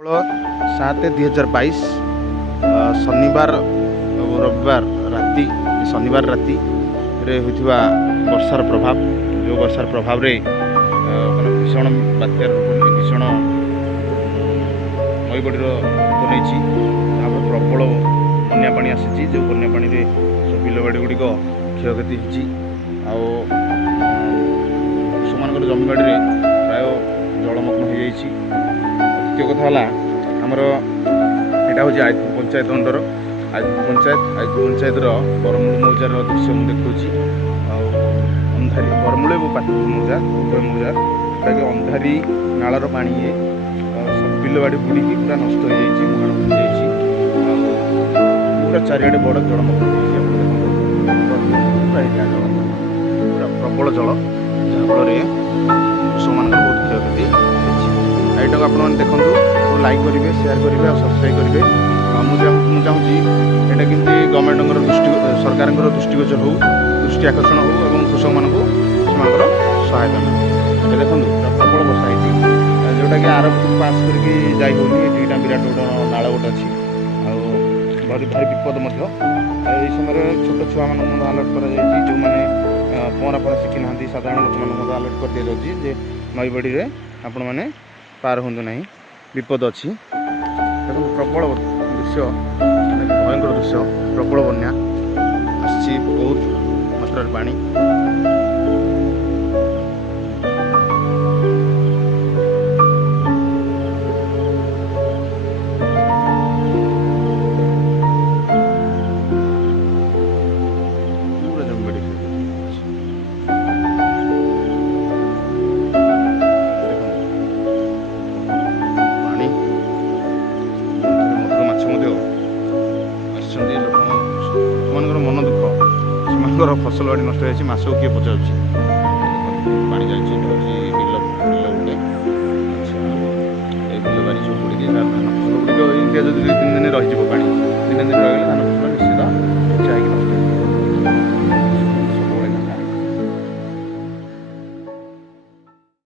16/7/2022 शनिवार रविवार राति शनिवार राति रे होइथिबा वर्षार प्रभाव जो वर्षार प्रभाव रे माने भीषण बात्यार भीषण नईबड़ीर रूप नहीं प्रबल बन्या पानी आसी जो बन्या पानी रे सब बिलबाड़ी गुड़िक क्षयक्षति होती आमान जमीबाड़ी प्राय जलमग्न हो जाइए। द्वितीय कथा है आमर यहाँ हूँ आयतपुर पंचायत अंडर आयतपुर पंचायत बरमूल मौजार दृश्य मुझे देखा अंधारी बरमूल और पाटपुर मौजा उभय मौजा जोटाकि अंधारी नालर पानी सब बिलबाड़ी बुड़ी पूरा नष्ट हो जाए मुहाण हो जाए पूरा चारिआडे बड़ जलमग्न पूरा प्रबल जल जहाँफल कृषक मान बहुत क्षयक्षति होती। आपने देखूँ लाइक करेंगे शेयर करेंगे और सब्सक्राइब करेंगे मुझे चाहूँगी यहाँ केमती गवर्नमेंट दृष्टि सरकार दृष्टिगोचर हो दृष्टि आकर्षण हो और कृषक मान सहायता मिले। देखो प्रबल वर्षा होती जोटा कि आर पास करके जाई होनी एटा विराट गोट नाल गोटे अच्छी भारी भारी विपद यही समय छोट छुआ मान अलर्ट कर जो मैंने पहरा पहरा शिखी ना साधारण लोक मैं अलर्ट कर दी जाऊँगी जे नईबड़ी में आपण मैंने पार हूँ ना विपद अच्छी। देखो प्रबल दृश्य भयंकर दृश्य प्रबल बन्या आसी बहुत मात्रा पानी मन दुख से फसल बाड़ी नष्ट हो मसक किए पचार पानी जाइए बिल गोटे बिल बाड़ी सब बुड़ी धान फसल गुड़िक इंडिया जो 2-3 दिन रही पा 3 दिन रही धान